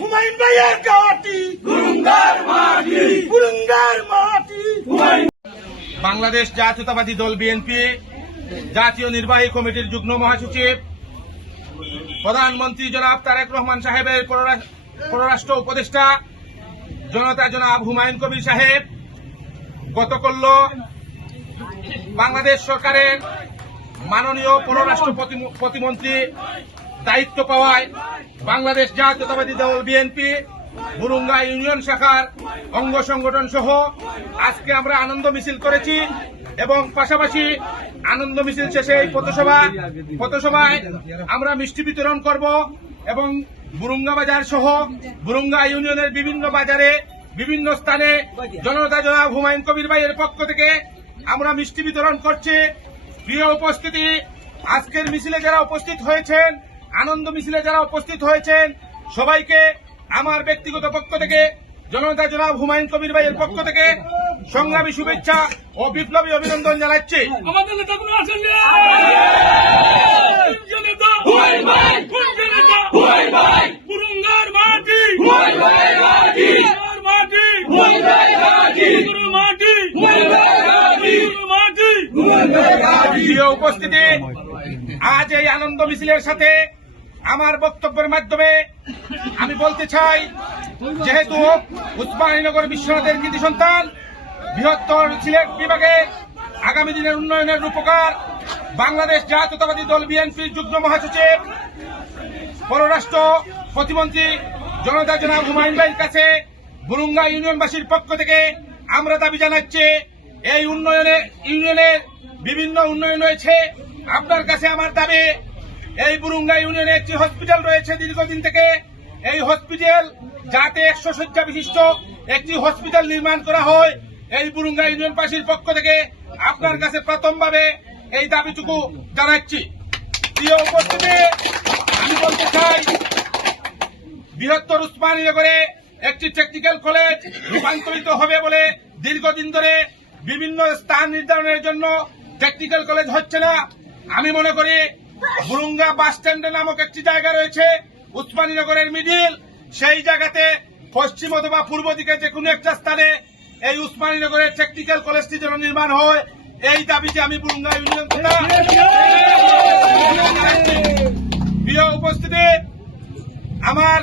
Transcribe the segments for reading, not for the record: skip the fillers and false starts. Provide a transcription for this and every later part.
হুমায়ুন ভাইয়ের ঘাঁটি বুলুঙ্গার মাটি। বাংলাদেশ জাতীয়তাবাদী দল বিএনপি জাতীয় নির্বাহী কমিটির যুগ্ম মহাসচিব প্রধানমন্ত্রী জনাব তারেক রহমান সাহেবের পররাষ্ট্র উপদেষ্টা জনতা জনাব হুমায়ুন কবির সাহেব গতকাল বাংলাদেশ সরকারের মাননীয় পররাষ্ট্র প্রতিমন্ত্রী দায়িত্ব পাওয়ায় বাংলাদেশ জাতীয়তাবাদী দল বিএনপি বুলুঙ্গা ইউনিয়ন শাখার অঙ্গ সংগঠন সহ আজকে আমরা আনন্দ মিছিল করেছি এবং পাশাপাশি আনন্দ মিছিল শেষে এই পথসভায় আমরা মিষ্টি বিতরণ করব এবং বুলুঙ্গা বাজার সহ বুলুঙ্গা ইউনিয়নের বিভিন্ন বাজারে বিভিন্ন স্থানে জনতা জনাব হুমায়ুন কবির ভাইয়ের পক্ষ থেকে আমরা মিষ্টি বিতরণ করছি। প্রিয় উপস্থিতি, আজকের মিছিলে যারা উপস্থিত হয়েছেন, আনন্দ মিছিলে যারা উপস্থিত হয়েছেন, সবাইকে আমার ব্যক্তিগত পক্ষ থেকে জনতা জনাব হুমায়ুন কবির ভাইয়ের পক্ষ থেকে সংগ্রামী শুভেচ্ছা ও বিপ্লবী অভিনন্দন জানাচ্ছি। আমাদের নেতাগুলো আছেন বুলুঙ্গার মাটি প্রিয় উপস্থিতি, আজ এই আনন্দ মিছিলের সাথে আমার বক্তব্যের মাধ্যমে আমি বলতে চাই, যেহেতু উসমানীনগর বিশ্বনাথের কৃতি সন্তান বৃহত্তর সিলেট বিভাগে আগামী দিনের উন্নয়নের রূপকার বাংলাদেশ জাতীয়তাবাদী দল বিএনপির যুগ্ম মহাসচিব পররাষ্ট্র প্রতিমন্ত্রী জনতা জনাব হুমায়ুন ভাইয়ের কাছে বুলুঙ্গা ইউনিয়নবাসীর পক্ষ থেকে আমরা দাবি জানাচ্ছি, এই ইউনিয়নের বিভিন্ন উন্নয়ন রয়েছে। আপনার কাছে আমার দাবি, এই বুলুঙ্গা ইউনিয়নে একটি হসপিটাল রয়েছে দীর্ঘদিন থেকে, এই হসপিটাল যাতে 100 শয্যা বিশিষ্ট একটি হসপিটাল নির্মাণ করা হয়। এই বুলুঙ্গা ইউনিয়নবাসীর পক্ষ থেকে আপনার কাছে প্রথমভাবে এই দাবিটুকু জানাচ্ছি। প্রিয় উপস্থিতি, আমি বলতে চাই, বৃহত্তর উসমানীনগরে একটি টেকনিক্যাল কলেজ রূপান্তরিত হবে বলে দীর্ঘদিন ধরে বিভিন্ন স্থান নির্ধারণের জন্য টেকনিক্যাল কলেজ হচ্ছে না। আমি মনে করি বুলুঙ্গা বাস স্ট্যান্ড নামক একটি জায়গা রয়েছে উসমানীনগরের মিডিল, সেই জায়গাতে পশ্চিম অথবা পূর্ব দিকে যে কোনো একটা স্থানে এই উসমানীনগরের টেকনিক্যাল কলেজটি যেন নির্মাণ হয়, এই দাবিতে আমি বুলুঙ্গা ইউনিয়ন প্রিয় উপস্থিতি, আমার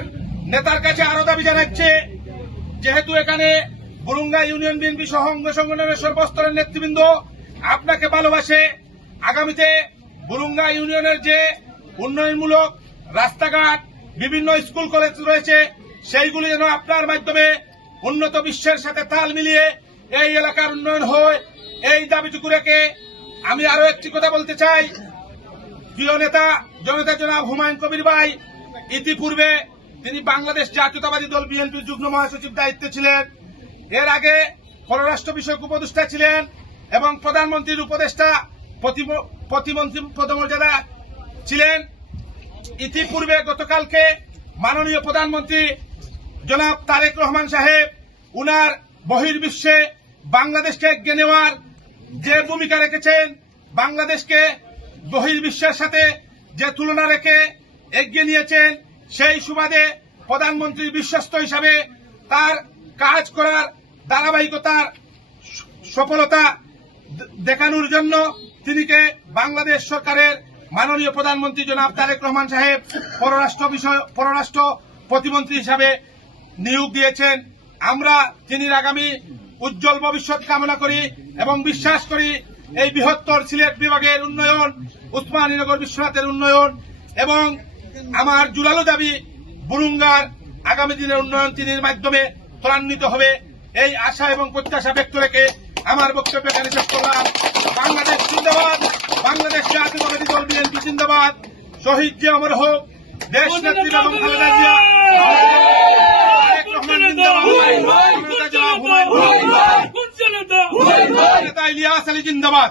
নেতার কাছে আরো দাবি জানাচ্ছে, যেহেতু এখানে বুলুঙ্গা ইউনিয়ন বিএনপি সহ অঙ্গ সংগঠনের সর্বস্তরের নেতৃবৃন্দ আপনাকে ভালোবাসে, আগামীতে বুলুঙ্গা ইউনিয়নের যে উন্নয়নমূলক রাস্তাঘাট বিভিন্ন স্কুল কলেজ রয়েছে, সেইগুলি যেন আপনার মাধ্যমে উন্নত বিশ্বের সাথে তাল মিলিয়ে এই এলাকার উন্নয়ন হয়, এই দাবিটুকু রেখে আমি আরো একটি কথা বলতে চাই। প্রিয় নেতা জনতা জনাব হুমায়ুন কবির ভাই ইতিপূর্বে তিনি বাংলাদেশ জাতীয়তাবাদী দল বিএনপির যুগ্ম মহাসচিব দায়িত্বে ছিলেন, এর আগে পররাষ্ট্র বিষয়ক উপদেষ্টা ছিলেন এবং প্রধানমন্ত্রীর উপদেষ্টা প্রতিমন্ত্রী পদমর্যাদা ছিলেন। ইতিপূর্বে গতকালকে মাননীয় প্রধানমন্ত্রী জনাব তারেক রহমান সাহেব উনার বহির্বিশ্বে বাংলাদেশকে এগিয়ে নেওয়ার যে ভূমিকা রেখেছেন, বাংলাদেশকে বহির্বিশ্বের সাথে যে তুলনা রেখে এগিয়ে নিয়েছেন, সেই সুবাদে প্রধানমন্ত্রীর বিশ্বস্ত হিসাবে তার কাজ করার ধারাবাহিকতার সফলতা দেখানোর জন্য তিনিকে বাংলাদেশ সরকারের মাননীয় প্রধানমন্ত্রী জনাব তারেক রহমান সাহেব পররাষ্ট্র প্রতিমন্ত্রী হিসাবে নিয়োগ দিয়েছেন। আমরা তিনি আগামী উজ্জ্বল ভবিষ্যৎ কামনা করি এবং বিশ্বাস করি এই বৃহত্তর সিলেট বিভাগের উন্নয়ন, উসমানীনগর বিশ্বনাথের উন্নয়ন এবং আমার জোরালো দাবি বুলুঙ্গার আগামী দিনের উন্নয়ন তিনির মাধ্যমে ত্বরান্বিত হবে, এই আশা এবং প্রত্যাশা ব্যক্ত রেখে আমার বক্তব্য এখানে শেষ করলাম। বাংলাদেশ জিন্দাবাদ, বাংলাদেশ জাতীয়তাবাদী দল বিএনপি জিন্দাবাদ, শহীদ জিয়া অমর হোক, দেশ নেত্রী বেগম খালেদা জিয়া, নেতা ইলিয়াস আলী জিন্দাবাদ।